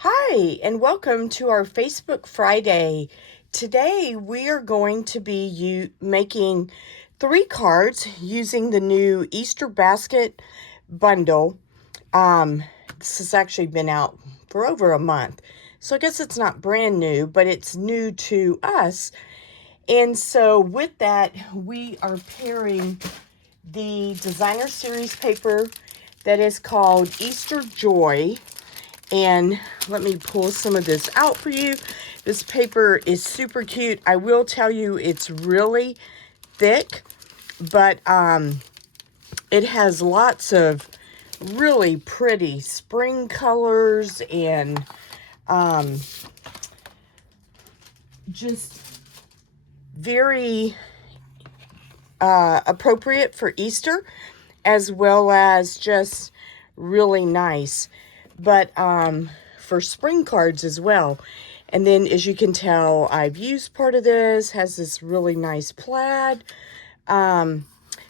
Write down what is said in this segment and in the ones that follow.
Hi, and welcome to our Facebook Friday. Today we are going to be making 3 cards using the new Easter basket bundle. This has actually been out for over a month, so I guess it's not brand new, but it's new to us. And so with that, we are pairing the designer series paper that is called Easter Joy. And let me pull some of this out for you. This paper is super cute. I will tell you it's really thick, but it has lots of really pretty spring colors and just very appropriate for Easter, as well as just really nice. But for spring cards as well. And then, as you can tell, I've used part of this. Has this really nice plaid.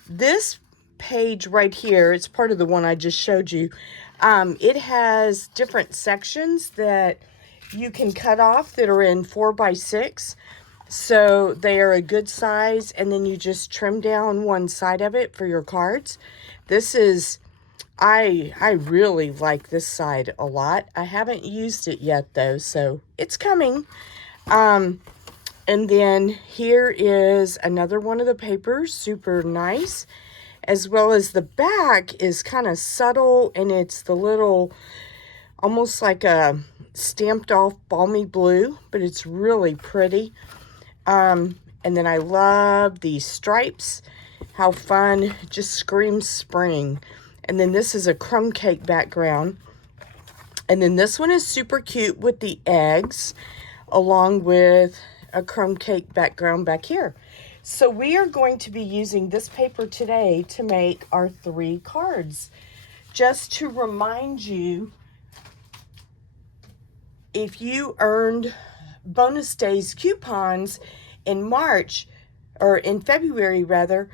This page right here, it's part of the one I just showed you. It has different sections that you can cut off that are in 4x6. So they are a good size, and then you just trim down one side of it for your cards. This is, I really like this side a lot. I haven't used it yet though, so it's coming. And then here is another one of the papers, super nice, as well as the back is kind of subtle, and it's the little, almost like a stamped off balmy blue, but it's really pretty. And then I love these stripes. How fun, just screams spring. And then this is a crumb cake background. And then this one is super cute with the eggs, along with a crumb cake background back here. So we are going to be using this paper today to make our 3 cards. Just to remind you, if you earned bonus days coupons in March, or in February rather,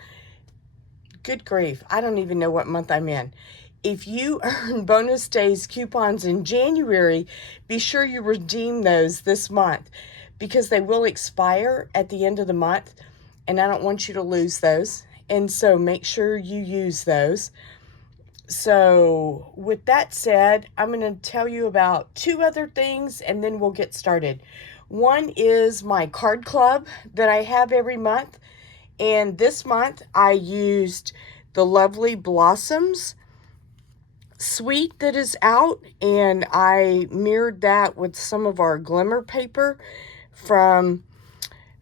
good grief, I don't even know what month I'm in. If you earn bonus days coupons in January, be sure you redeem those this month, because they will expire at the end of the month, and I don't want you to lose those. And so make sure you use those. So with that said, I'm going to tell you about 2 other things, and then we'll get started. One is my card club that I have every month. And this month I used the lovely Blossoms suite that is out, and I mirrored that with some of our glimmer paper from,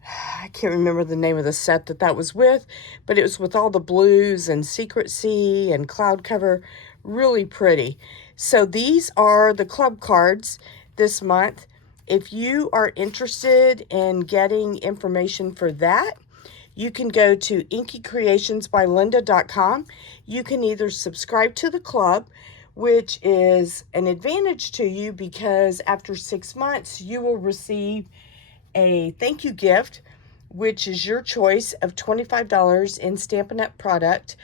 I can't remember the name of the set that was with, but it was with all the blues and Secret Sea and cloud cover. Really pretty. So these are the club cards this month. If you are interested in getting information for that, you can go to inkycreationsbylinda.com. You can either subscribe to the club, which is an advantage to you because after 6 months, you will receive a thank you gift, which is your choice of $25 in Stampin' Up! Product,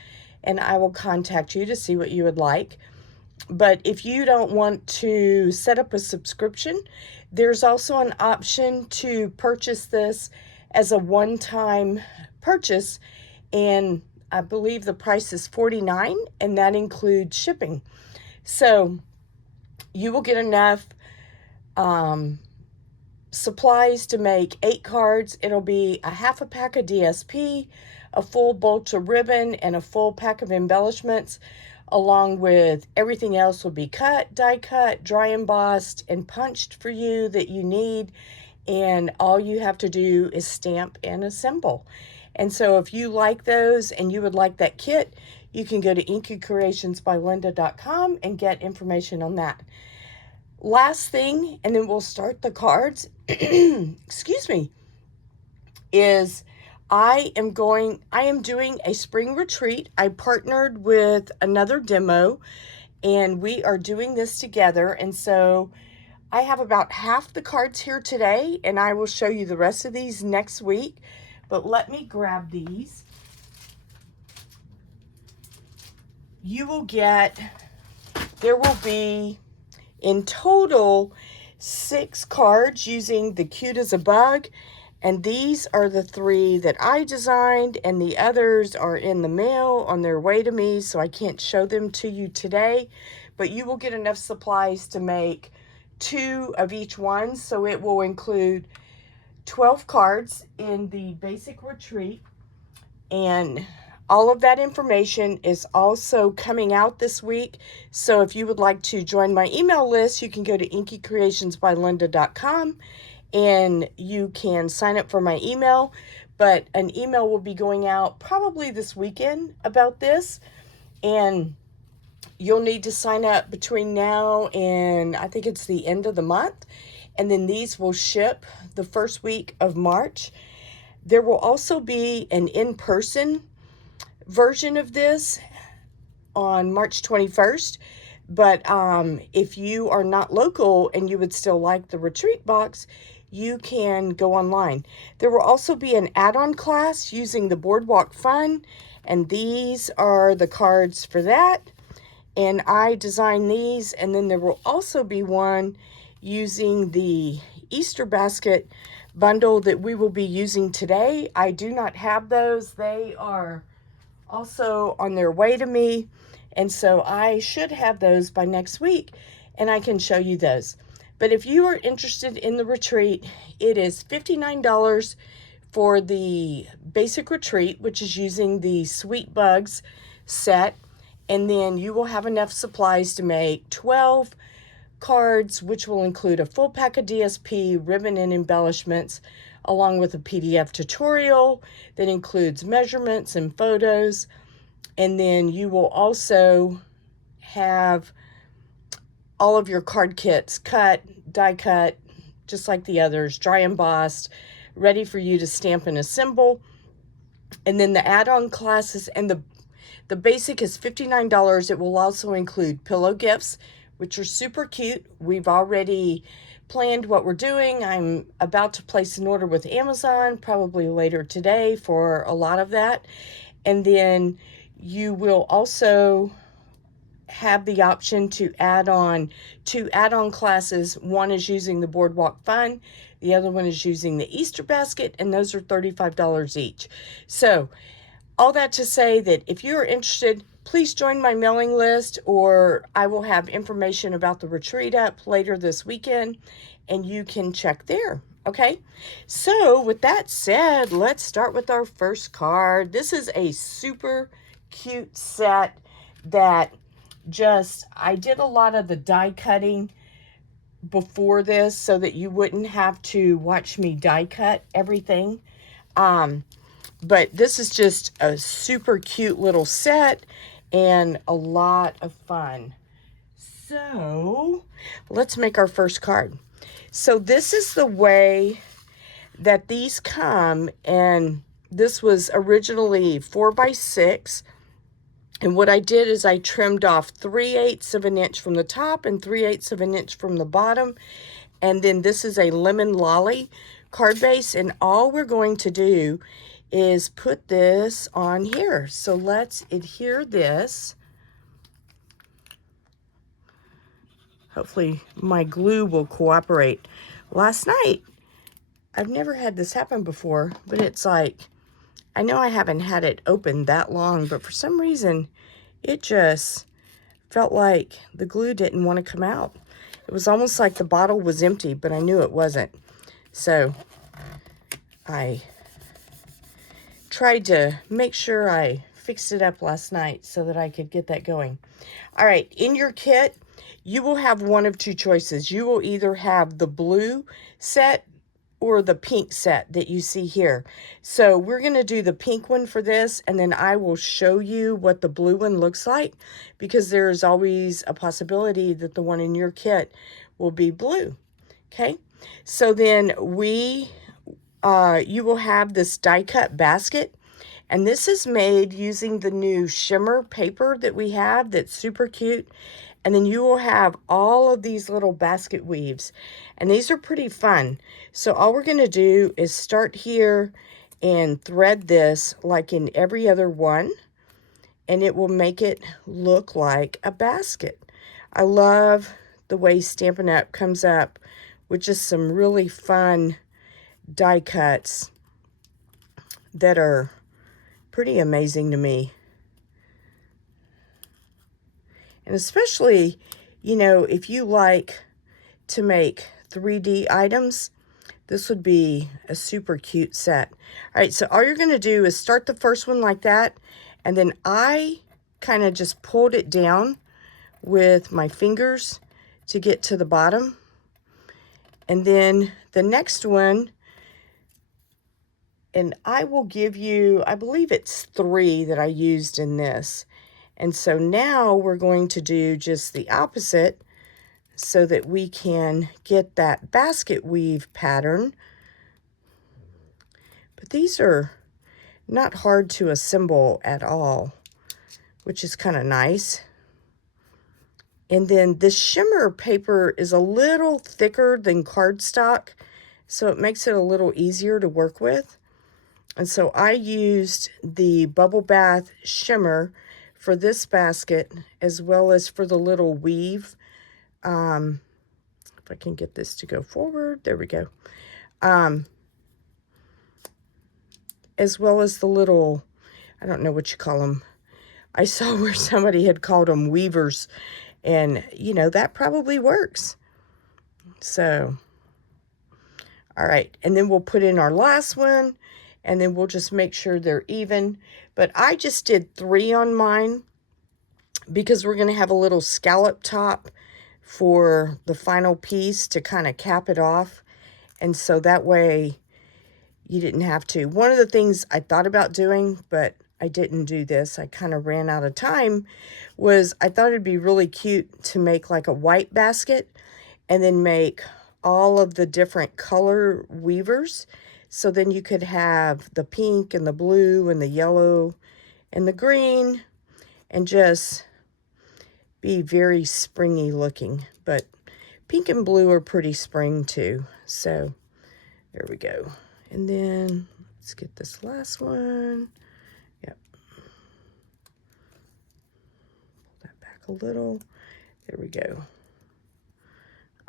and I will contact you to see what you would like. But if you don't want to set up a subscription, there's also an option to purchase this as a one-time purchase, and I believe the price is $49, and that includes shipping. So you will get enough supplies to make 8 cards. It'll be a half a pack of DSP, a full bolt of ribbon, and a full pack of embellishments, along with everything else will be cut, die cut, dry embossed, and punched for you that you need. And all you have to do is stamp and assemble. And so if you like those and you would like that kit, you can go to inkycreationsbylinda.com and get information on that. Last thing, and then we'll start the cards, excuse me, is I am doing a spring retreat. I partnered with another demo, and we are doing this together. And so I have about half the cards here today, and I will show you the rest of these next week. But let me grab these. There will be, in total, 6 cards using the Cute as a Bug. And these are the 3 that I designed, and the others are in the mail on their way to me, so I can't show them to you today. But you will get enough supplies to make 2 of each one, so it will include 12 cards in the basic retreat. And all of that information is also coming out this week. So if you would like to join my email list, you can go to inkycreationsbylinda.com and you can sign up for my email. But an email will be going out probably this weekend about this. And you'll need to sign up between now and I think it's the end of the month. And then these will ship the first week of March. There will also be an in-person version of this on March 21st. But if you are not local and you would still like the retreat box, you can go online. There will also be an add-on class using the Boardwalk Fun, and these are the cards for that. And I designed these, and then there will also be one using the Easter basket bundle that we will be using today. I do not have those. They are also on their way to me, and so I should have those by next week, and I can show you those. But if you are interested in the retreat, it is $59 for the basic retreat, which is using the Sweet Bugs set, and then you will have enough supplies to make 12 cards, which will include a full pack of DSP, ribbon, and embellishments, along with a PDF tutorial that includes measurements and photos. And then you will also have all of your card kits cut, die cut, just like the others, dry embossed, ready for you to stamp and assemble. And then the add-on classes, and the basic is $59. It will also include pillow gifts, which are super cute. We've already planned what we're doing. I'm about to place an order with Amazon probably later today for a lot of that. And then you will also have the option to add on 2 add-on classes. One is using the Boardwalk Fun. The other one is using the Easter basket, and those are $35 each. So all that to say that if you're interested, please join my mailing list, or I will have information about the retreat up later this weekend, and you can check there. Okay, so with that said, let's start with our first card. This is a super cute set that I did a lot of the die cutting before this so that you wouldn't have to watch me die cut everything. But this is just a super cute little set and a lot of fun. So let's make our first card. So this is the way that these come, and this was originally 4x6. And what I did is I trimmed off 3/8 of an inch from the top and 3/8 of an inch from the bottom. And then this is a lemon lolly card base, and all we're going to do is put this on here. So let's adhere this. Hopefully my glue will cooperate. Last night, I've never had this happen before, but it's like, I know I haven't had it open that long, but for some reason, it just felt like the glue didn't want to come out. It was almost like the bottle was empty, but I knew it wasn't. So I tried to make sure I fixed it up last night so that I could get that going. All right, in your kit, you will have one of 2 choices. You will either have the blue set or the pink set that you see here. So we're going to do the pink one for this, and then I will show you what the blue one looks like, because there's always a possibility that the one in your kit will be blue. Okay, so then you will have this die cut basket, and this is made using the new shimmer paper that we have that's super cute. And then you will have all of these little basket weaves, and these are pretty fun. So all we're going to do is start here and thread this like in every other one, and it will make it look like a basket. I love the way Stampin' Up! Comes up with just some really fun die cuts that are pretty amazing to me. And especially, you know, if you like to make 3D items, this would be a super cute set. All right, so all you're going to do is start the first one like that, and then I kind of just pulled it down with my fingers to get to the bottom. And then the next one, and I will give you, I believe it's 3 that I used in this. And so now we're going to do just the opposite so that we can get that basket weave pattern. But these are not hard to assemble at all, which is kind of nice. And then this shimmer paper is a little thicker than cardstock, so it makes it a little easier to work with. And so I used the Bubble Bath shimmer for this basket, as well as for the little weave. If I can get this to go forward, there we go. As well as the little, I don't know what you call them. I saw where somebody had called them weavers, and you know, that probably works. So, all right, and then we'll put in our last one, and then we'll just make sure they're even. But I just did 3 on mine because we're going to have a little scallop top for the final piece to kind of cap it off. And so that way you didn't have to. One of the things I thought about doing, but I didn't do this, I kind of ran out of time, was I thought it'd be really cute to make like a white basket and then make all of the different color weavers. So then you could have the pink and the blue and the yellow and the green and just be very springy looking. But pink and blue are pretty spring too. So there we go. And then let's get this last one. Yep. Pull that back a little. There we go.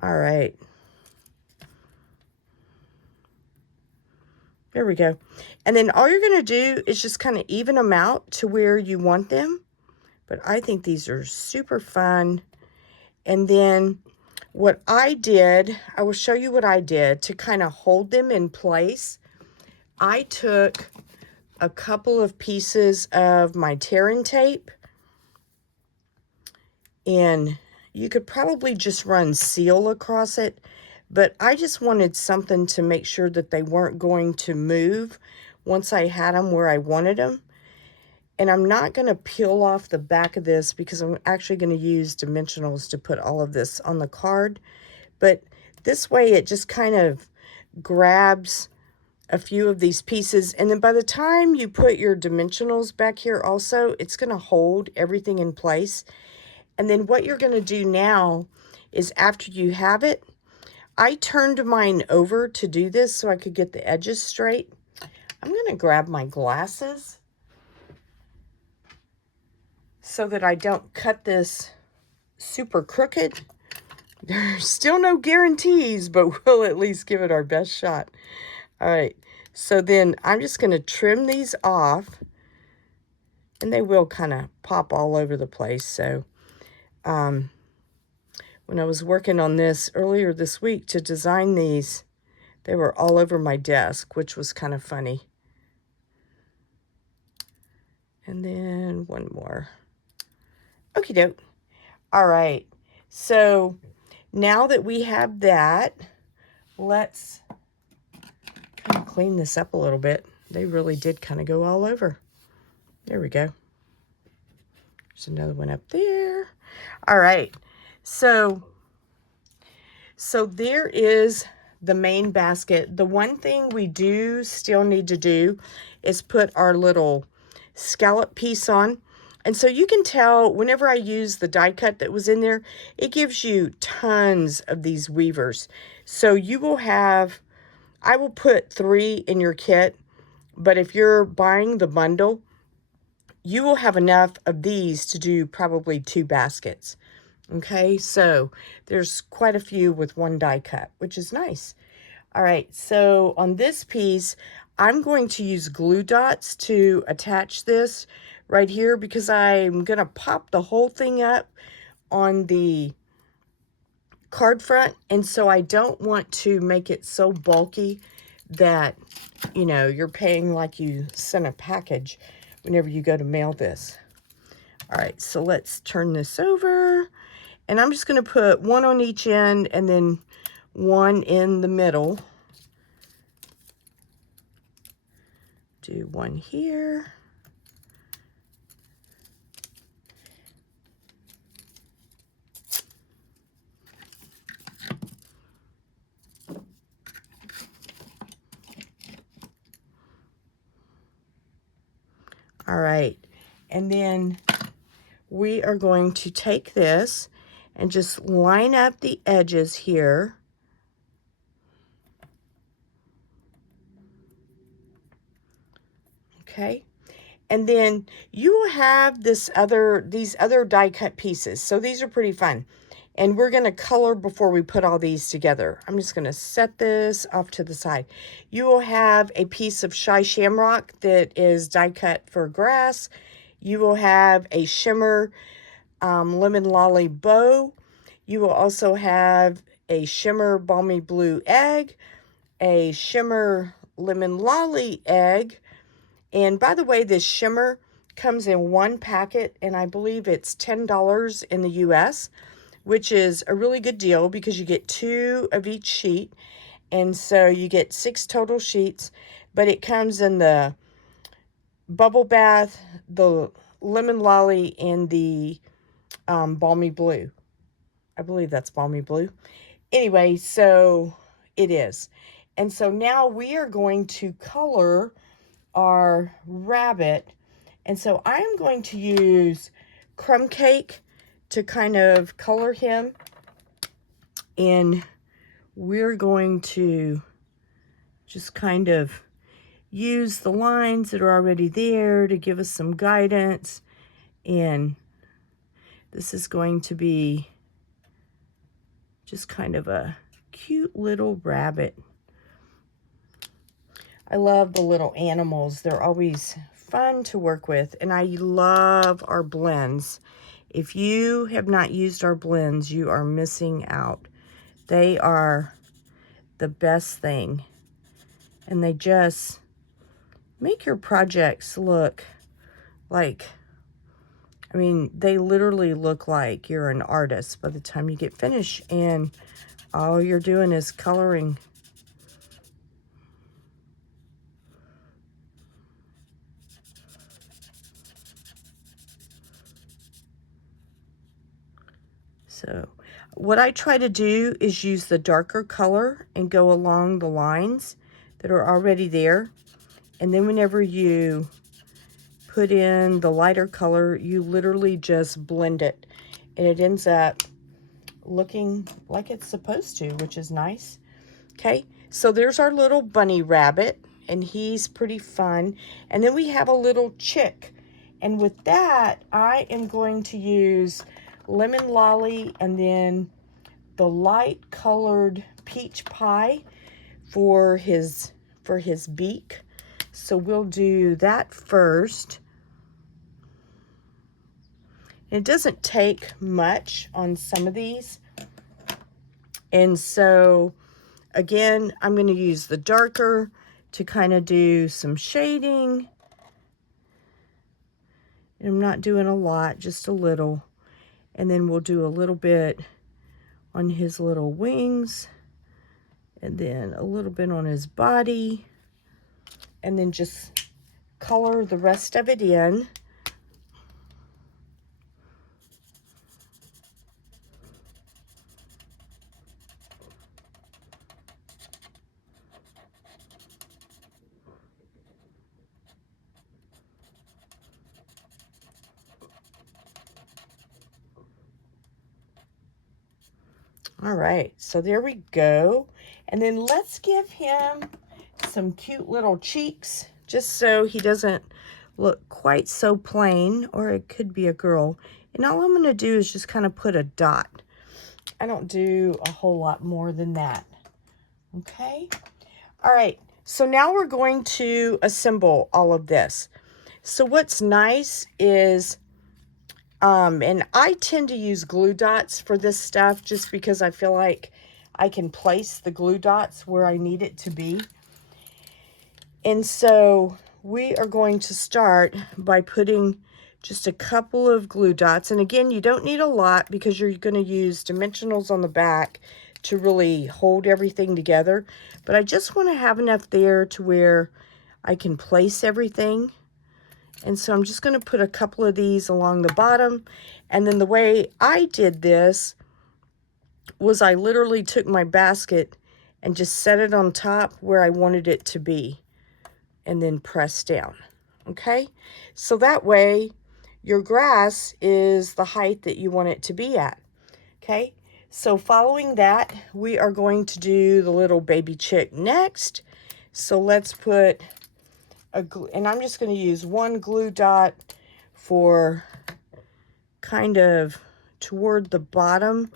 All right. There we go. And then all you're going to do is just kind of even them out to where you want them. But I think these are super fun. And then what I did, I will show you what I did to kind of hold them in place. I took a couple of pieces of my tear-in tape, and you could probably just run seal across it, but I just wanted something to make sure that they weren't going to move once I had them where I wanted them. And I'm not going to peel off the back of this because I'm actually going to use dimensionals to put all of this on the card. But this way it just kind of grabs a few of these pieces. And then by the time you put your dimensionals back here also, it's going to hold everything in place. And then what you're going to do now is after you have it, I turned mine over to do this so I could get the edges straight. I'm going to grab my glasses so that I don't cut this super crooked. There's still no guarantees, but we'll at least give it our best shot. All right, so then I'm just going to trim these off, and they will kind of pop all over the place. So when I was working on this earlier this week to design these, they were all over my desk, which was kind of funny. And then one more. Okie doke. All right, so now that we have that, let's kind of clean this up a little bit. They really did kind of go all over. There we go. There's another one up there. All right, so there is the main basket. The one thing we do still need to do is put our little scallop piece on. And so you can tell whenever I use the die cut that was in there, it gives you tons of these weavers. So you will have, I will put 3 in your kit, but if you're buying the bundle, you will have enough of these to do probably 2 baskets. Okay, so there's quite a few with one die cut, which is nice. All right, so on this piece, I'm going to use glue dots to attach this right here because I'm going to pop the whole thing up on the card front, and so I don't want to make it so bulky that, you know, you're paying like you sent a package whenever you go to mail this. All right, so let's turn this over, and I'm just going to put one on each end and then one in the middle. Do one here. All right, and then we are going to take this and just line up the edges here. Okay, and then you will have these other die cut pieces. So these are pretty fun. And we're going to color before we put all these together. I'm just going to set this off to the side. You will have a piece of Shy Shamrock that is die cut for grass. You will have a shimmer lemon lolly bow. You will also have a shimmer balmy blue egg, a shimmer lemon lolly egg. And by the way, this shimmer comes in one packet, and I believe it's $10 in the US, which is a really good deal because you get 2 of each sheet. And so you get 6 total sheets, but it comes in the bubble bath, the lemon lolly, and the balmy blue. I believe that's balmy blue. Anyway, so it is. And so now we are going to color our rabbit. And so I'm going to use crumb cake to kind of color him. And we're going to just kind of use the lines that are already there to give us some guidance. And this is going to be just kind of a cute little rabbit. I love the little animals. They're always fun to work with. And I love our blends. If you have not used our blends, you are missing out. They are the best thing. And they just make your projects look like, I mean, they literally look like you're an artist by the time you get finished. And all you're doing is coloring. So what I try to do is use the darker color and go along the lines that are already there. And then whenever you put in the lighter color, you literally just blend it. And it ends up looking like it's supposed to, which is nice. Okay, so there's our little bunny rabbit, and he's pretty fun. And then we have a little chick. And with that, I am going to use lemon lolly and then the light colored peach pie for his beak. So we'll do that first. It doesn't take much on some of these. And so again, I'm going to use the darker to kind of do some shading. And I'm not doing a lot, just a little. And then we'll do a little bit on his little wings, and then a little bit on his body, and then just color the rest of it in. All right, so there we go. And then let's give him some cute little cheeks, just so he doesn't look quite so plain, or it could be a girl. And all I'm going to do is just kind of put a dot. I don't do a whole lot more than that. Okay. All right. So now we're going to assemble all of this. So what's nice is, and I tend to use glue dots for this stuff just because I feel like I can place the glue dots where I need it to be. And so we are going to start by putting just a couple of glue dots. And again, you don't need a lot because you're going to use dimensionals on the back to really hold everything together. But I just want to have enough there to where I can place everything. And so I'm just going to put a couple of these along the bottom. And then the way I did this was I literally took my basket and just set it on top where I wanted it to be. And then press down. Okay, so that way your grass is the height that you want it to be at. Okay, so following that, we are going to do the little baby chick next. So let's put a glue, and I'm just going to use one glue dot for kind of toward the bottom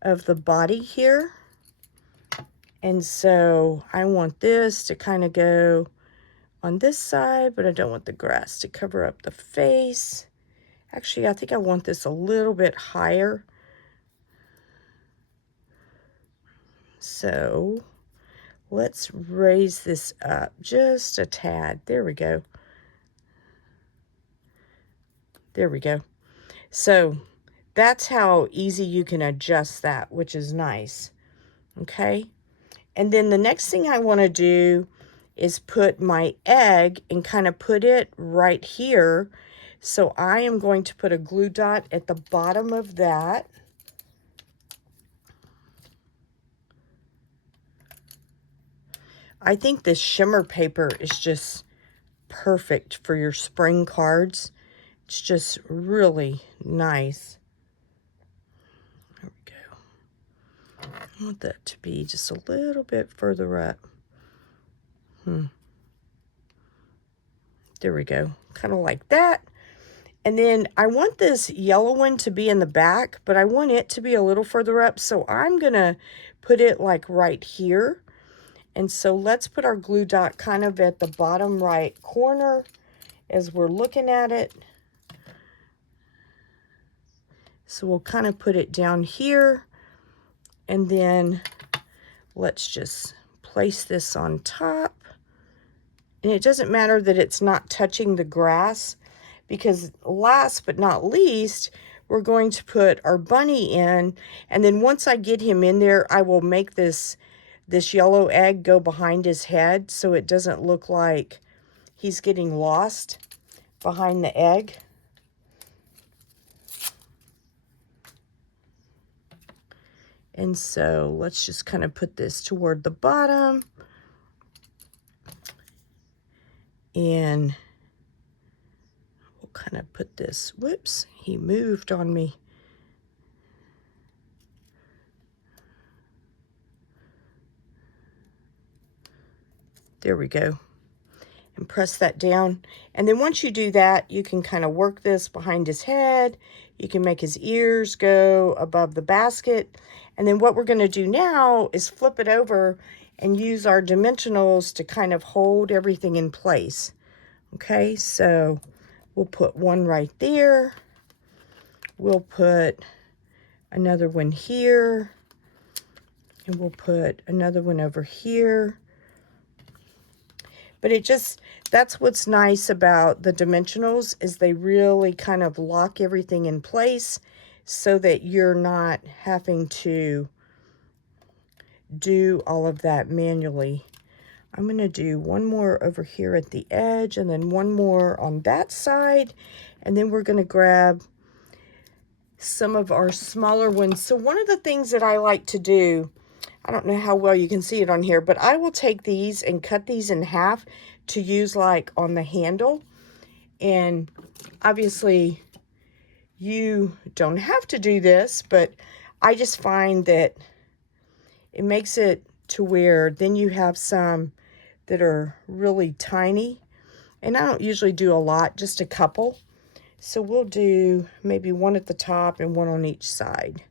of the body here. And so I want this to kind of go on this side, but I don't want the grass to cover up the face. Actually, I think I want this a little bit higher. So let's raise this up just a tad. There we go. There we go. So that's how easy you can adjust that, which is nice. Okay. And then the next thing I want to do is put my egg and kind of put it right here. So I am going to put a glue dot at the bottom of that. I think this shimmer paper is just perfect for your spring cards. It's just really nice. There we go. I want that to be just a little bit further up. There we go. Kind of like that. And then I want this yellow one to be in the back, but I want it to be a little further up. So I'm going to put it like right here. And so let's put our glue dot kind of at the bottom right corner as we're looking at it. So we'll kind of put it down here. And then let's just place this on top. And it doesn't matter that it's not touching the grass, because last but not least, we're going to put our bunny in. And then once I get him in there, I will make this yellow egg go behind his head so it doesn't look like he's getting lost behind the egg. And so let's just kind of put this toward the bottom. And we'll kind of put this, whoops, he moved on me. There we go. And press that down. And then once you do that, you can kind of work this behind his head. You can make his ears go above the basket. And then what we're going to do now is flip it over and use our dimensionals to kind of hold everything in place. Okay, so we'll put one right there. We'll put another one here. And we'll put another one over here. But it just, that's what's nice about the dimensionals, is they really kind of lock everything in place so that you're not having to do all of that manually. I'm going to do one more over here at the edge and then one more on that side. And then we're going to grab some of our smaller ones. So one of the things that I like to do, I don't know how well you can see it on here, but I will take these and cut these in half to use like on the handle. And obviously you don't have to do this, but I just find that it makes it to where then you have some that are really tiny. And I don't usually do a lot, just a couple. So we'll do maybe one at the top and one on each side.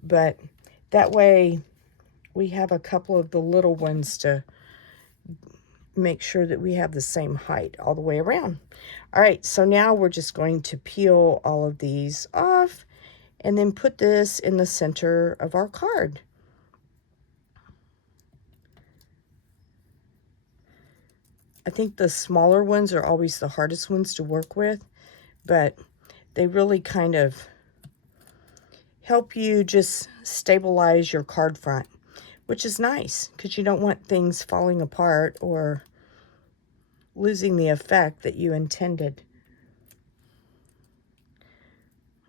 But that way we have a couple of the little ones to make sure that we have the same height all the way around. All right, so now we're just going to peel all of these off and then put this in the center of our card. I think the smaller ones are always the hardest ones to work with, but they really kind of help you just stabilize your card front, which is nice because you don't want things falling apart or losing the effect that you intended.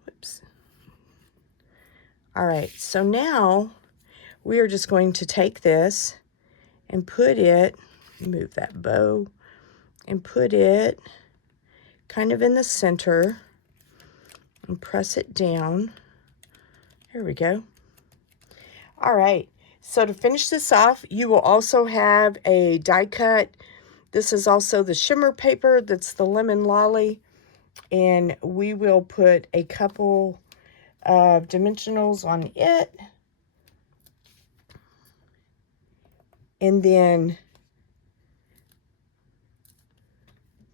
Whoops. All right, so now we are just going to take this and put it, move that bow, and put it kind of in the center and press it down. There we go. All right, so to finish this off, you will also have a die cut. This is also the shimmer paper, that's the lemon lolly, and we will put a couple of dimensionals on it. And then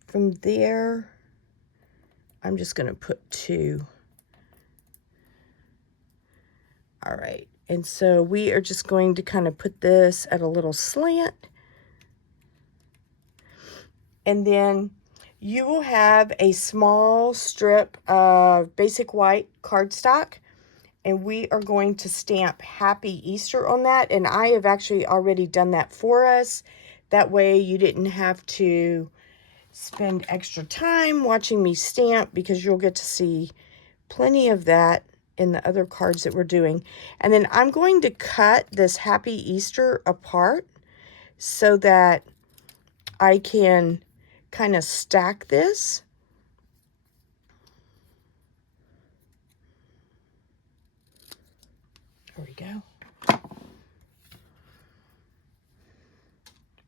from there, I'm just going to put 2. All right, and so we are just going to kind of put this at a little slant. And then you will have a small strip of basic white cardstock, and we are going to stamp Happy Easter on that. And I have actually already done that for us. That way you didn't have to spend extra time watching me stamp, because you'll get to see plenty of that in the other cards that we're doing. And then I'm going to cut this Happy Easter apart so that I can kind of stack this. There we go.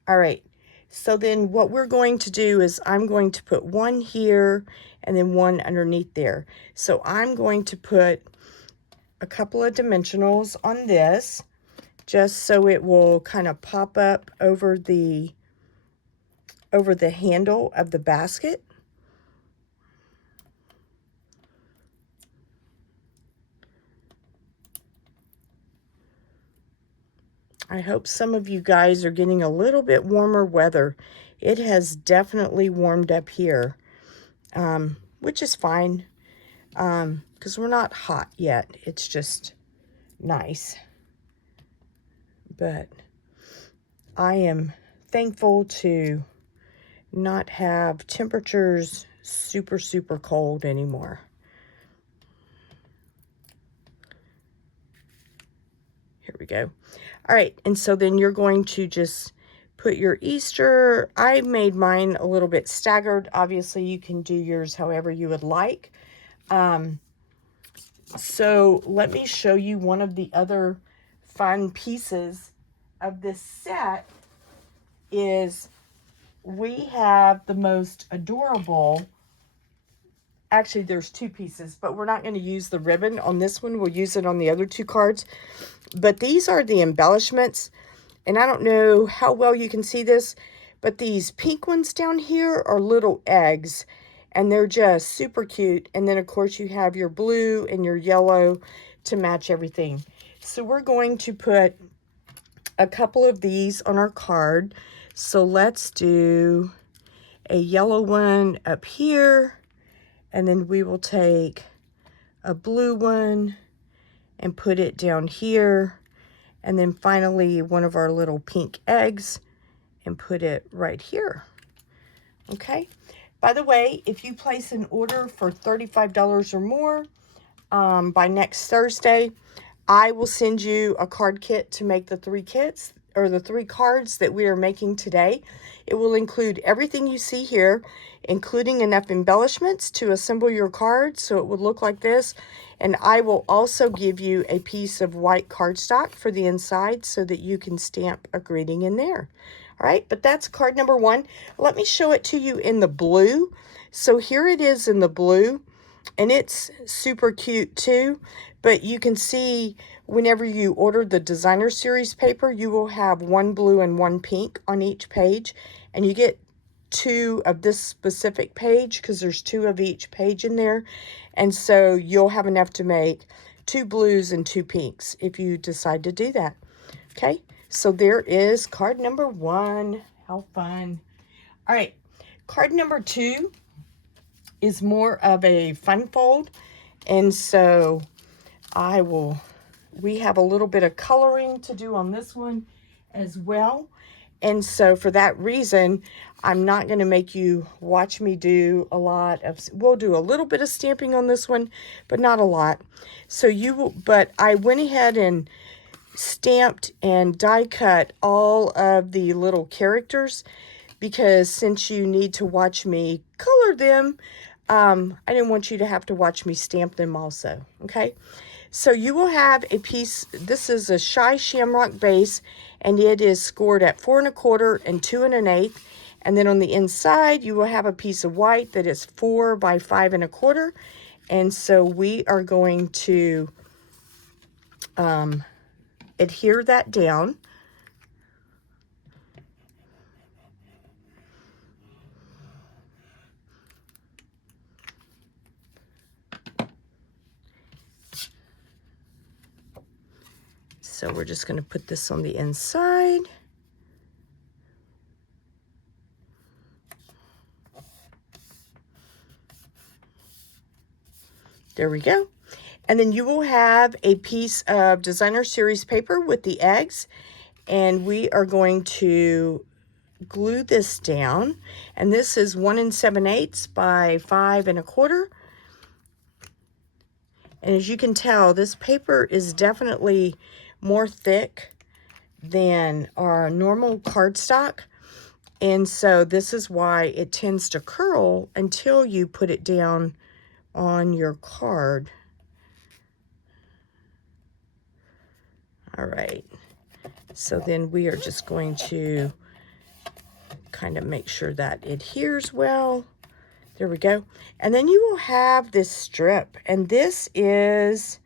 All right, so then what we're going to do is I'm going to put one here and then one underneath there. So I'm going to put a couple of dimensionals on this, just so it will kind of pop up over the handle of the basket. I hope some of you guys are getting a little bit warmer weather. It has definitely warmed up here, which is fine, because we're not hot yet. It's just nice. But I am thankful to not have temperatures super, super cold anymore. Here we go. All right, and so then you're going to just put your Easter. I made mine a little bit staggered. Obviously, you can do yours however you would like. So let me show you one of the other fun pieces of this set is we have the most adorable, actually there's 2 pieces, but we're not going to use the ribbon on this one. We'll use it on the other 2 cards. But these are the embellishments, and I don't know how well you can see this, but these pink ones down here are little eggs, and they're just super cute. And then of course you have your blue and your yellow to match everything. So we're going to put a couple of these on our card. So let's do a yellow one up here, and then we will take a blue one and put it down here, and then finally one of our little pink eggs and put it right here. Okay, by the way, if you place an order for $35 or more by next Thursday, I will send you a card kit to make the 3 kits, or the 3 cards that we are making today. It will include everything you see here, including enough embellishments to assemble your card so it would look like this. And I will also give you a piece of white cardstock for the inside so that you can stamp a greeting in there. All right, but that's card number 1. Let me show it to you in the blue. So here it is in the blue, and it's super cute too. But you can see whenever you order the designer series paper, you will have 1 blue and 1 pink on each page, and you get 2 of this specific page because there's 2 of each page in there. And so you'll have enough to make 2 blues and 2 pinks if you decide to do that. Okay, so there is card number 1. How fun. All right, card number 2 is more of a fun fold. And so we have a little bit of coloring to do on this one as well. And so for that reason, I'm not going to make you watch me do a lot of, we'll do a little bit of stamping on this one, but not a lot. So but I went ahead and stamped and die cut all of the little characters because since you need to watch me color them, I didn't want you to have to watch me stamp them also, okay? So you will have a piece, this is a Shy Shamrock base, and it is scored at 4 1/4 and 2 1/8. And then on the inside, you will have a piece of white that is 4 by 5 1/4. And so we are going to adhere that down. So we're just going to put this on the inside. There we go. And then you will have a piece of designer series paper with the eggs. And we are going to glue this down. And this is 1 7/8 by 5 1/4. And as you can tell, this paper is definitely more thick than our normal cardstock. And so this is why it tends to curl until you put it down on your card. All right. So then we are just going to kind of make sure that it adheres well. There we go. And then you will have this strip, and this is,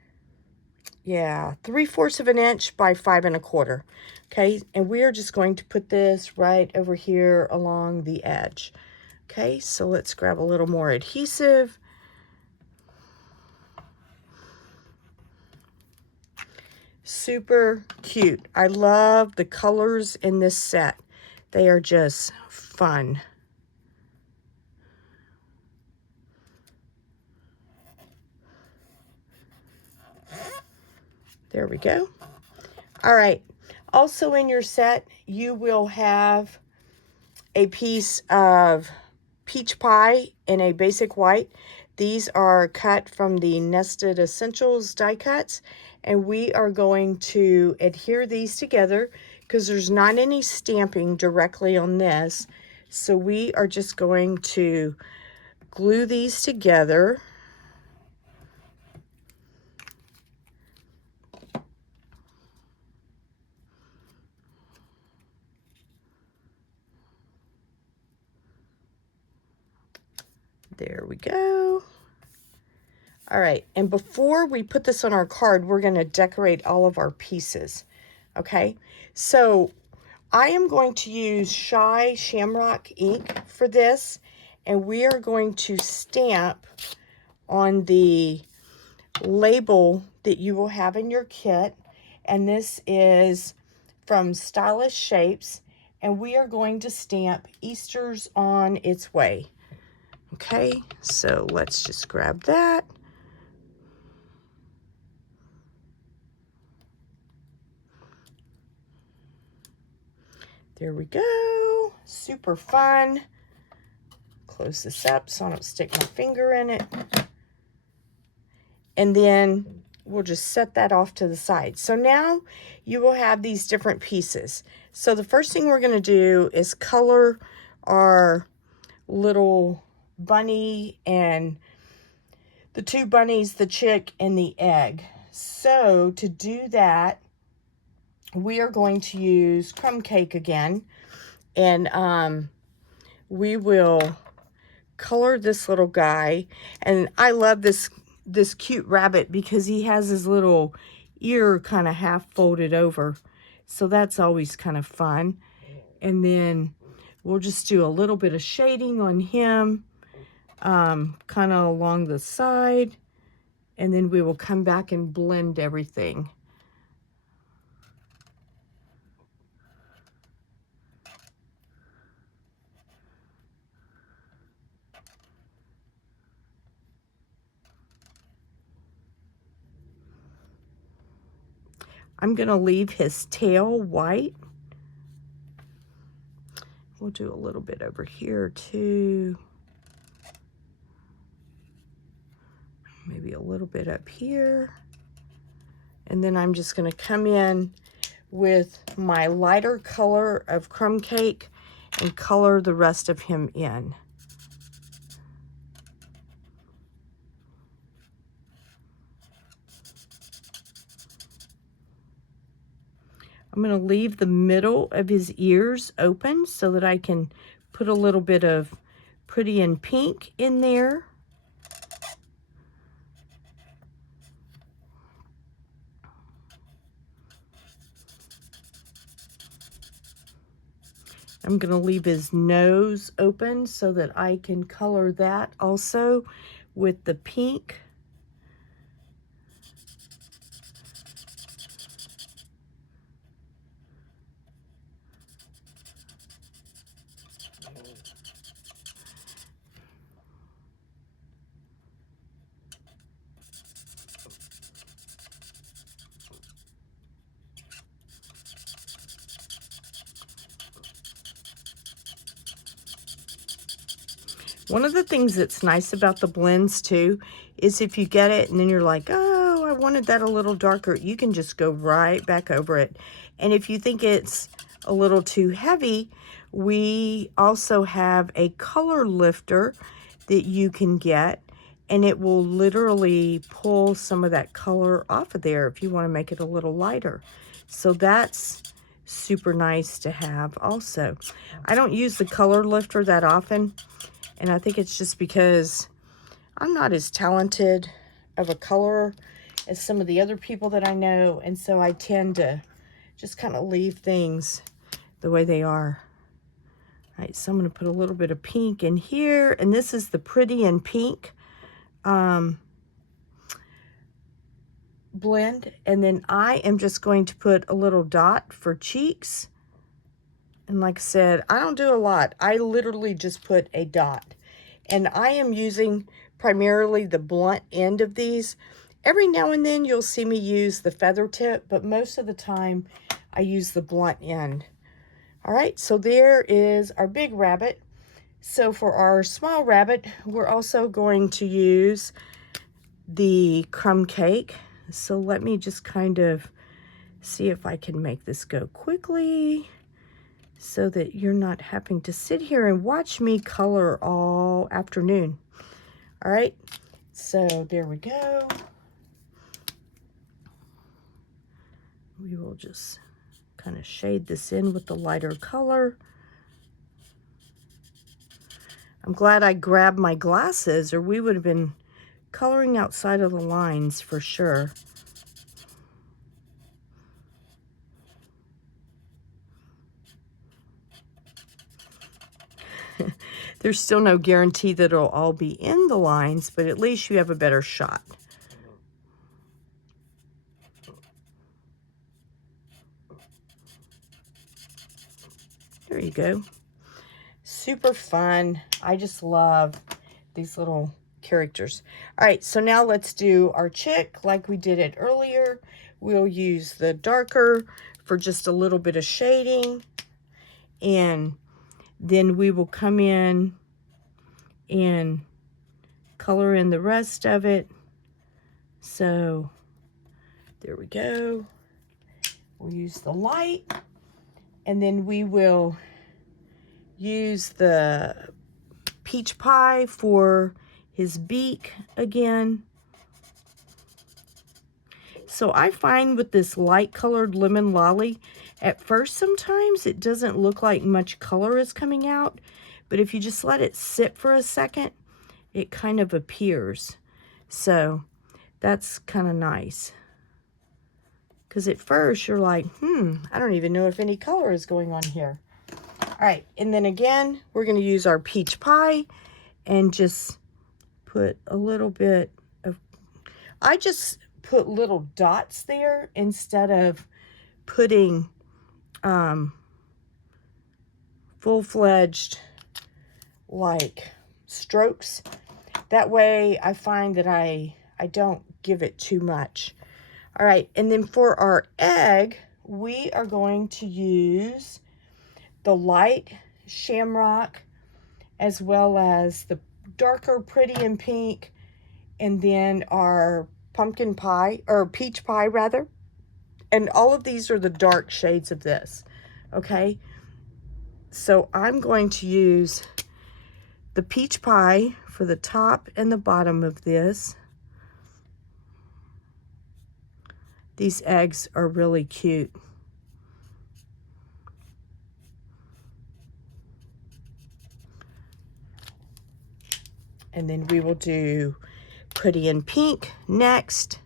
yeah, 3/4 of an inch by 5 1/4. Okay, and we are just going to put this right over here along the edge. Okay, so let's grab a little more adhesive. Super cute. I love the colors in this set. They are just fun. There we go. All right. Also in your set, you will have a piece of peach pie in a basic white. These are cut from the Nested Essentials die cuts, and we are going to adhere these together because there's not any stamping directly on this. So we are just going to glue these together. There we go. All right, and before we put this on our card, we're going to decorate all of our pieces, okay? So I am going to use Shy Shamrock ink for this, and we are going to stamp on the label that you will have in your kit, and this is from Stylish Shapes, and we are going to stamp Easter's on its way. Okay, so let's just grab that. There we go. Super fun. Close this up so I don't stick my finger in it. And then we'll just set that off to the side. So now you will have these different pieces. So the first thing we're going to do is color our little bunny and the 2 bunnies, the chick and the egg. So to do that, we are going to use crumb cake again, And we will color this little guy. And I love this cute rabbit because he has his little ear kind of half folded over. So that's always kind of fun. And then we'll just do a little bit of shading on him, kind of along the side. And then we will come back and blend everything. I'm going to leave his tail white. We'll do a little bit over here too. Maybe a little bit up here. And then I'm just going to come in with my lighter color of crumb cake and color the rest of him in. I'm going to leave the middle of his ears open so that I can put a little bit of pretty and pink in there. I'm going to leave his nose open so that I can color that also with the pink. One of the things that's nice about the blends too is if you get it and then you're like, oh, I wanted that a little darker, you can just go right back over it. And if you think it's a little too heavy, we also have a color lifter that you can get, and it will literally pull some of that color off of there if you want to make it a little lighter. So that's super nice to have also. I don't use the color lifter that often, and I think it's just because I'm not as talented of a colorer as some of the other people that I know, and so I tend to just kind of leave things the way they are. All right, so I'm going to put a little bit of pink in here, and this is the Pretty and Pink blend, and then I am just going to put a little dot for cheeks. And like I said, I don't do a lot. I literally just put a dot. And I am using primarily the blunt end of these. Every now and then you'll see me use the feather tip, but most of the time I use the blunt end. All right, so there is our big rabbit. So for our small rabbit, we're also going to use the crumb cake. So let me just kind of see if I can make this go quickly so that you're not having to sit here and watch me color all afternoon. All right, so there we go. We will just kind of shade this in with the lighter color. I'm glad I grabbed my glasses, or we would have been coloring outside of the lines for sure. There's still no guarantee that it'll all be in the lines, but at least you have a better shot. There you go. Super fun. I just love these little characters. All right, so now let's do our chick like we did it earlier. We'll use the darker for just a little bit of shading, and then we will come in and color in the rest of it. So there we go. We'll use the light, and then we will use the peach pie for his beak again. So I find with this light colored lemon lolly, at first sometimes it doesn't look like much color is coming out, but if you just let it sit for a second, it kind of appears. So that's kind of nice. Because at first you're like, I don't even know if any color is going on here. All right, and then again, we're going to use our peach pie and just put a little bit of, I just put little dots there instead of putting full-fledged like strokes. That way I find that I don't give it too much. All right, and then for our egg, we are going to use the light shamrock as well as the darker pretty and pink, and then our pumpkin pie, or peach pie rather. And all of these are the dark shades of this, okay? So I'm going to use the peach pie for the top and the bottom of this. These eggs are really cute. And then we will do pretty and pink next.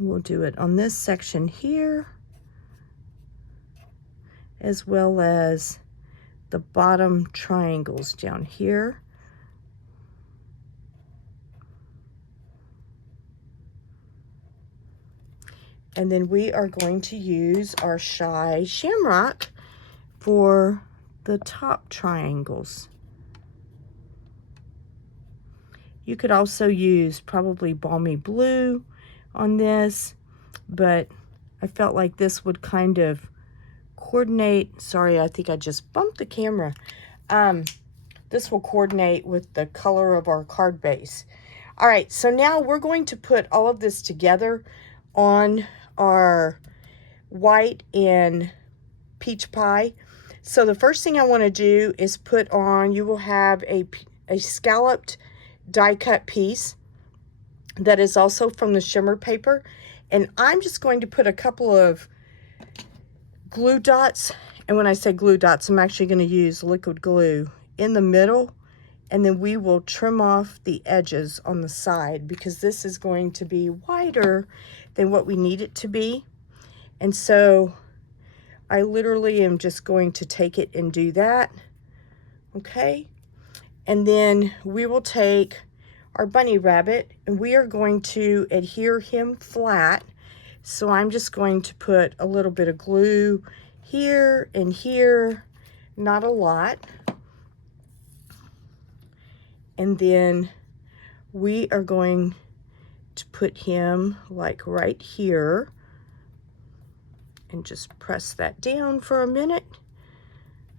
We'll do it on this section here, as well as the bottom triangles down here. And then we are going to use our shy shamrock for the top triangles. You could also use probably balmy blue on this, but I felt like this would kind of coordinate. Sorry, I think I just bumped the camera. This will coordinate with the color of our card base. All right, so now we're going to put all of this together on our white and peach pie. So the first thing I want to do is put on, you will have a scalloped die cut piece that is also from the shimmer paper, and I'm just going to put a couple of glue dots, and when I say glue dots, I'm actually going to use liquid glue in the middle, and then we will trim off the edges on the side because this is going to be wider than what we need it to be. And so I literally am just going to take it and do that. Okay, and then we will take our bunny rabbit and we are going to adhere him flat. So I'm just going to put a little bit of glue here and here, not a lot. And then we are going to put him like right here and just press that down for a minute.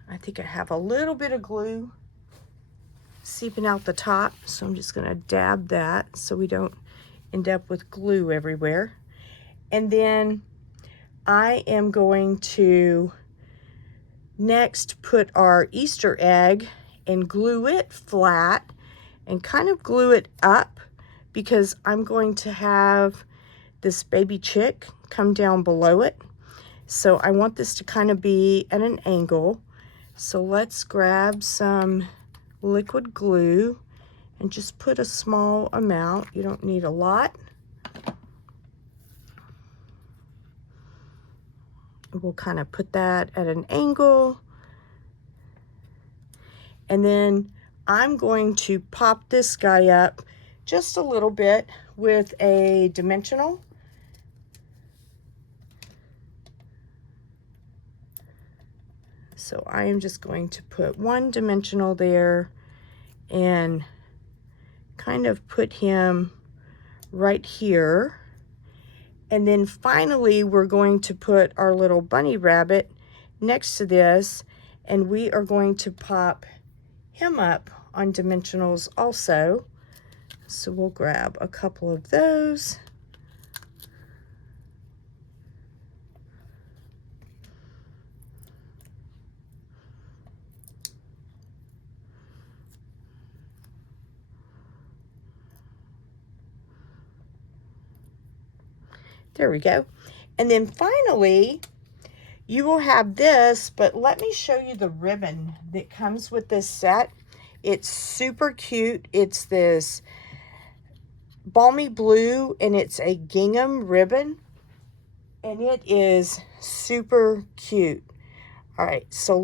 I think I have a little bit of glue seeping out the top, so I'm just going to dab that so we don't end up with glue everywhere. And then I am going to next put our Easter egg and glue it flat and kind of glue it up because I'm going to have this baby chick come down below it. So I want this to kind of be at an angle. So let's grab some liquid glue and just put a small amount. You don't need a lot. We'll kind of put that at an angle. And then I'm going to pop this guy up just a little bit with a dimensional. So I am just going to put one dimensional there and kind of put him right here. And then finally, we're going to put our little bunny rabbit next to this, and we are going to pop him up on dimensionals also. So we'll grab a couple of those. There we go. And then finally, you will have this, but let me show you the ribbon that comes with this set. It's super cute. It's this balmy blue, and it's a gingham ribbon, and it is super cute. All right, so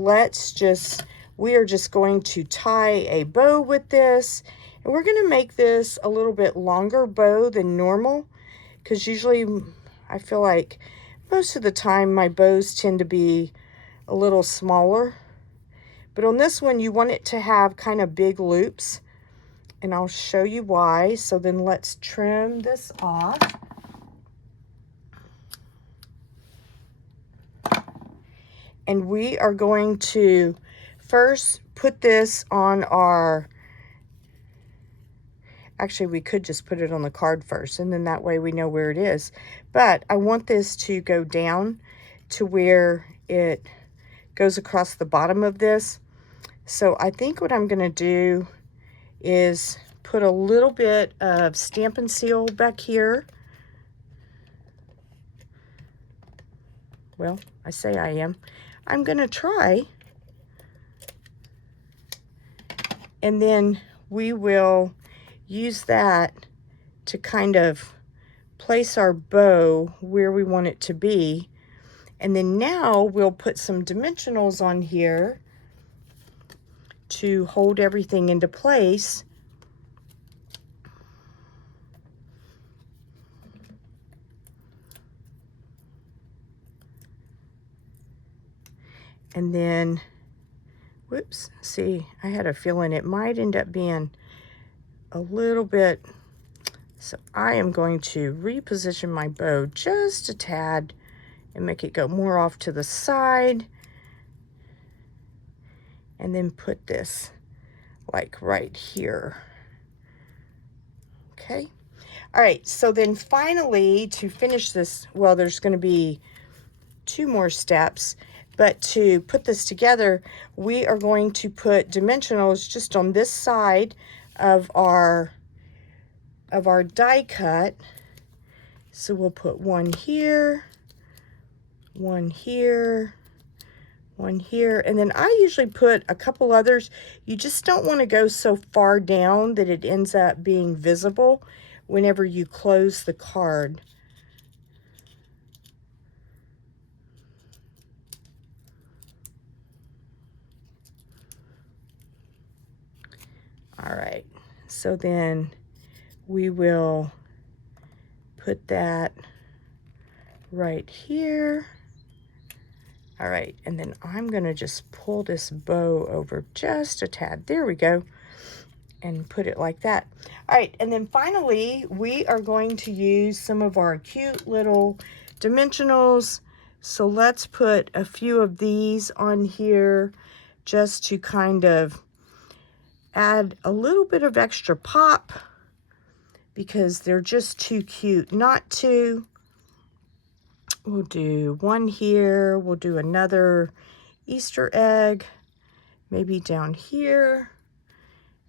we are just going to tie a bow with this, and we're going to make this a little bit longer bow than normal, because usually I feel like most of the time my bows tend to be a little smaller. But on this one, you want it to have kind of big loops, and I'll show you why. So then let's trim this off. And we are going to first put this on our, actually we could just put it on the card first, and then that way we know where it is. But I want this to go down to where it goes across the bottom of this. So I think what I'm gonna do is put a little bit of Stampin' Seal back here. Well, I say I am. I'm gonna try. And then we will use that to kind of place our bow where we want it to be. And then now we'll put some dimensionals on here to hold everything into place. And then, whoops, see, I had a feeling it might end up being a little bit, so I am going to reposition my bow just a tad and make it go more off to the side, and then put this like right here. Okay. All right, so then finally, to finish this, well, there's going to be 2 more steps, but to put this together, we are going to put dimensionals just on this side of our die cut. So we'll put one here, one here, one here, and then I usually put a couple others. You just don't want to go so far down that it ends up being visible whenever you close the card. All right, so then we will put that right here. All right, and then I'm gonna just pull this bow over just a tad. There we go, and put it like that. All right, and then finally, we are going to use some of our cute little dimensionals. So let's put a few of these on here just to kind of add a little bit of extra pop, because they're just too cute not to. We'll do one here. We'll do another Easter egg, maybe down here.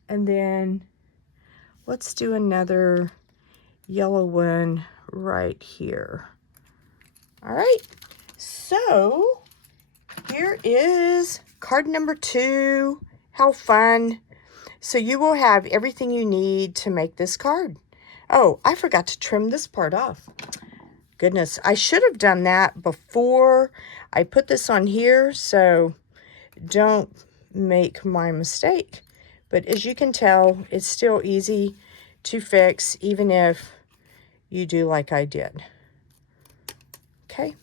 And then let's do another yellow one right here. All right, so here is card number 2. How fun. So you will have everything you need to make this card. Oh, I forgot to trim this part off. Goodness, I should have done that before I put this on here, so don't make my mistake. But as you can tell, it's still easy to fix, even if you do like I did. Okay,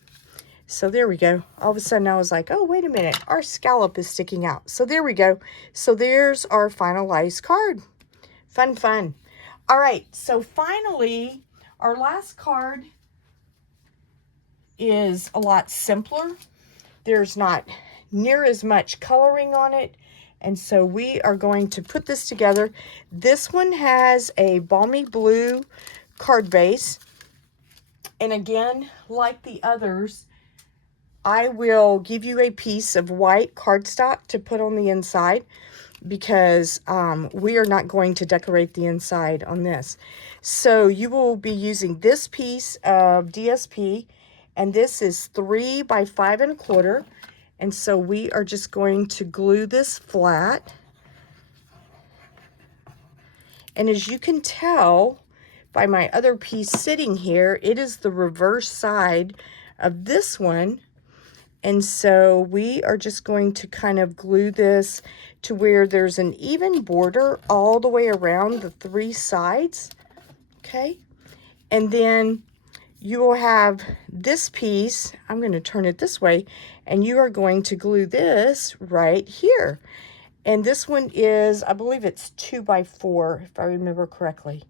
so there we go. All of a sudden I was like, oh, wait a minute, our scallop is sticking out. So there we go. So there's our finalized card. Fun, fun. All right, so finally, our last card is a lot simpler. There's not near as much coloring on it, and so we are going to put this together. This one has a balmy blue card base, and again, like the others, I will give you a piece of white cardstock to put on the inside. because we are not going to decorate the inside on this. So you will be using this piece of DSP, and this is 3 by 5 1/4. And so we are just going to glue this flat. And as you can tell by my other piece sitting here, it is the reverse side of this one. And so we are just going to kind of glue this to where there's an even border all the way around the 3 sides, okay? And then you will have this piece, I'm going to turn it this way, and you are going to glue this right here. And this one is, I believe it's 2 by 4, if I remember correctly.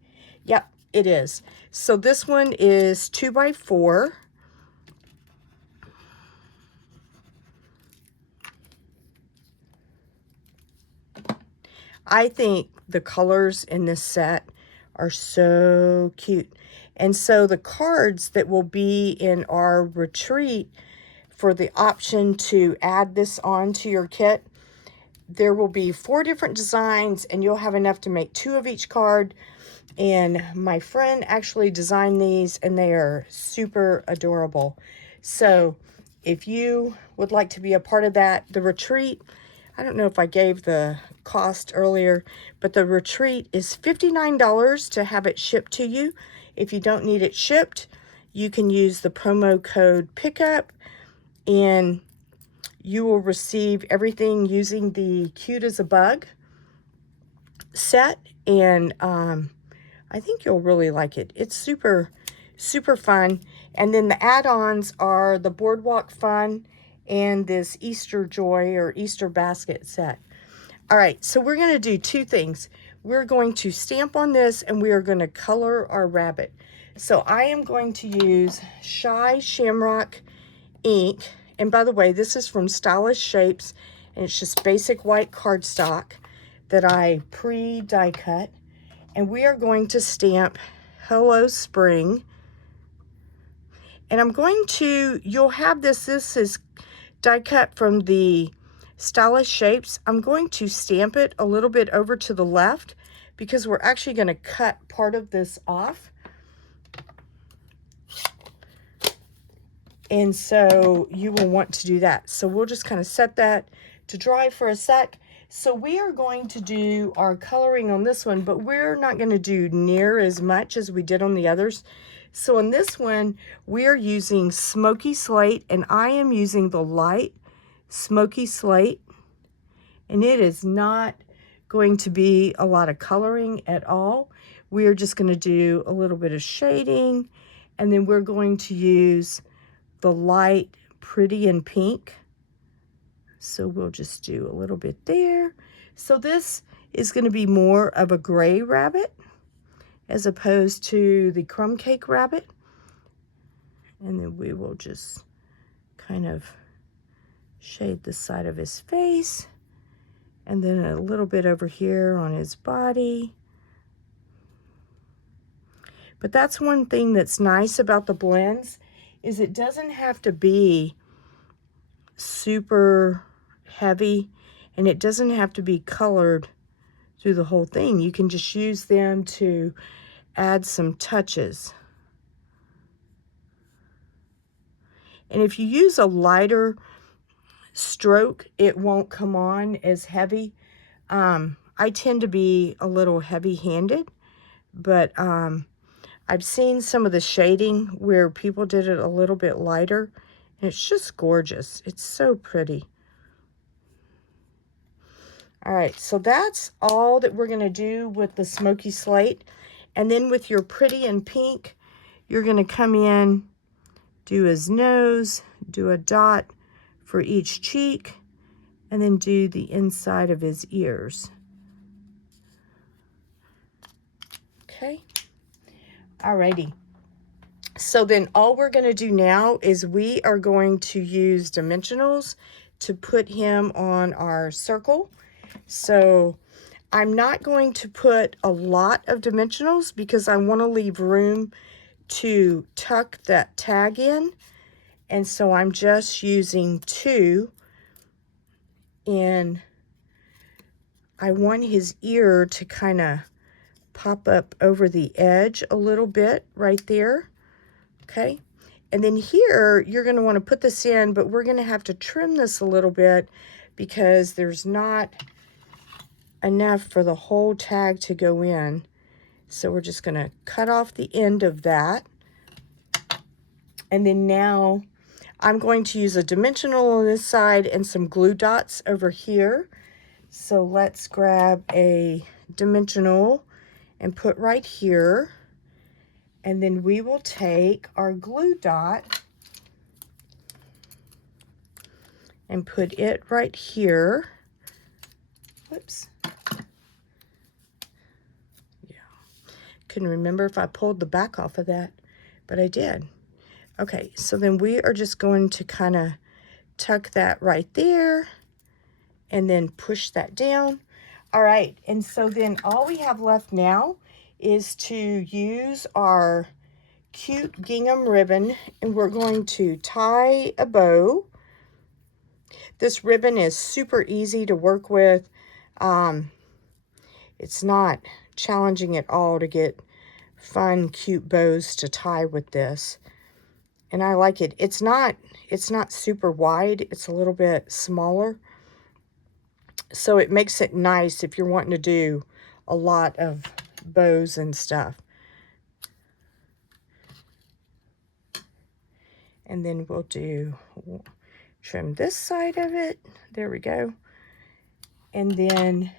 Yep, it is. So this one is 2 by 4. I think the colors in this set are so cute. And so the cards that will be in our retreat for the option to add this on to your kit, there will be 4 different designs, and you'll have enough to make 2 of each card. And my friend actually designed these, and they are super adorable. So if you would like to be a part of that, the retreat, I don't know if I gave the cost earlier, but the retreat is $59 to have it shipped to you. If you don't need it shipped, you can use the promo code pickup, and you will receive everything using the Cute as a Bug set. And I think you'll really like it. It's super, super fun. And then the add-ons are the Boardwalk Fun and this Easter Joy or Easter Basket set. All right, so we're going to do 2 things. We're going to stamp on this, and we are going to color our rabbit. So I am going to use Shy Shamrock ink. And by the way, this is from Stylish Shapes, and it's just basic white cardstock that I pre-die cut. And we are going to stamp Hello Spring. And I'm going to, you'll have this is die cut from the Stylish Shapes. I'm going to stamp it a little bit over to the left because we're actually going to cut part of this off. And so you will want to do that. So we'll just kind of set that to dry for a sec. So we are going to do our coloring on this one, but we're not going to do near as much as we did on the others. So on this one, we are using Smoky Slate, and I am using the light Smoky Slate. And it is not going to be a lot of coloring at all. We are just going to do a little bit of shading, and then we're going to use the light Pretty in Pink. So we'll just do a little bit there. So this is going to be more of a gray rabbit as opposed to the crumb cake rabbit. And then we will just kind of shade the side of his face, and then a little bit over here on his body. But that's one thing that's nice about the blends, is it doesn't have to be super heavy, and it doesn't have to be colored through the whole thing. You can just use them to add some touches. And if you use a lighter stroke, it won't come on as heavy. I tend to be a little heavy-handed, but I've seen some of the shading where people did it a little bit lighter, and it's just gorgeous. It's so pretty. All right, so that's all that we're going to do with the Smoky Slate. And then with your Pretty in Pink, you're going to come in, do his nose, do a dot for each cheek, and then do the inside of his ears. Okay. Alrighty. So then all we're going to do now is we are going to use dimensionals to put him on our circle. So I'm not going to put a lot of dimensionals because I want to leave room to tuck that tag in. And so I'm just using 2 in I want his ear to kind of pop up over the edge a little bit right there. Okay. And then here, you're going to want to put this in, but we're going to have to trim this a little bit because there's not enough for the whole tag to go in. So we're just going to cut off the end of that. And then now I'm going to use a dimensional on this side and some glue dots over here. So let's grab a dimensional and put right here. And then we will take our glue dot and put it right here. Whoops. Yeah. Couldn't remember if I pulled the back off of that, but I did. Okay, so then we are just going to kind of tuck that right there and then push that down. All right, and so then all we have left now is to use our cute gingham ribbon, and we're going to tie a bow. This ribbon is super easy to work with. It's not challenging at all to get fun, cute bows to tie with this. And I like it. It's not super wide. It's a little bit smaller. So it makes it nice if you're wanting to do a lot of bows and stuff. And then we'll trim this side of it. There we go. And then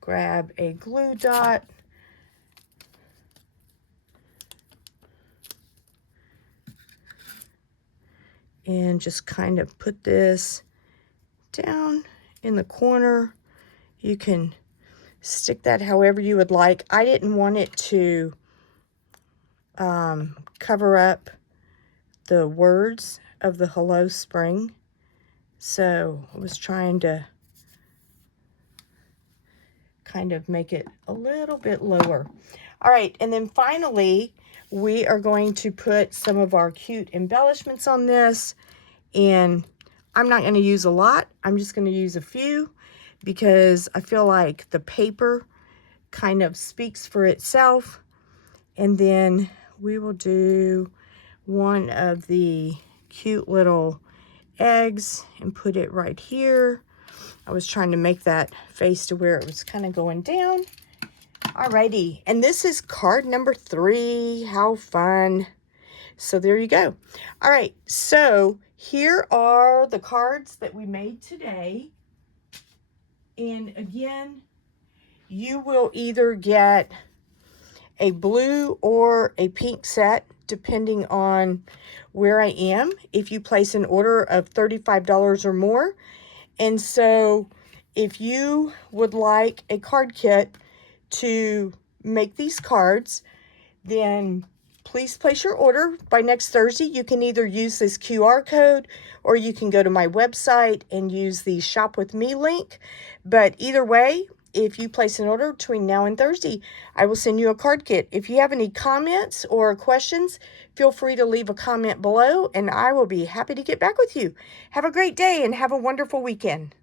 grab a glue dot. And just kind of put this down in the corner. You can stick that however you would like. I didn't want it to cover up the words of the Hello Spring. So I was trying to kind of make it a little bit lower. All right, and then finally, we are going to put some of our cute embellishments on this. And I'm not going to use a lot. I'm just going to use a few because I feel like the paper kind of speaks for itself. And then we will do one of the cute little eggs and put it right here. I was trying to make that face to where it was kind of going down. Alrighty, and this is card number 3. How fun. So there you go. All right, so here are the cards that we made today. And again, you will either get a blue or a pink set, depending on where I am, if you place an order of $35 or more. And so if you would like a card kit to make these cards, then please place your order by next Thursday. You can either use this QR code or you can go to my website and use the Shop With Me link. But either way, if you place an order between now and Thursday, I will send you a card kit. If you have any comments or questions, feel free to leave a comment below and I will be happy to get back with you. Have a great day and have a wonderful weekend.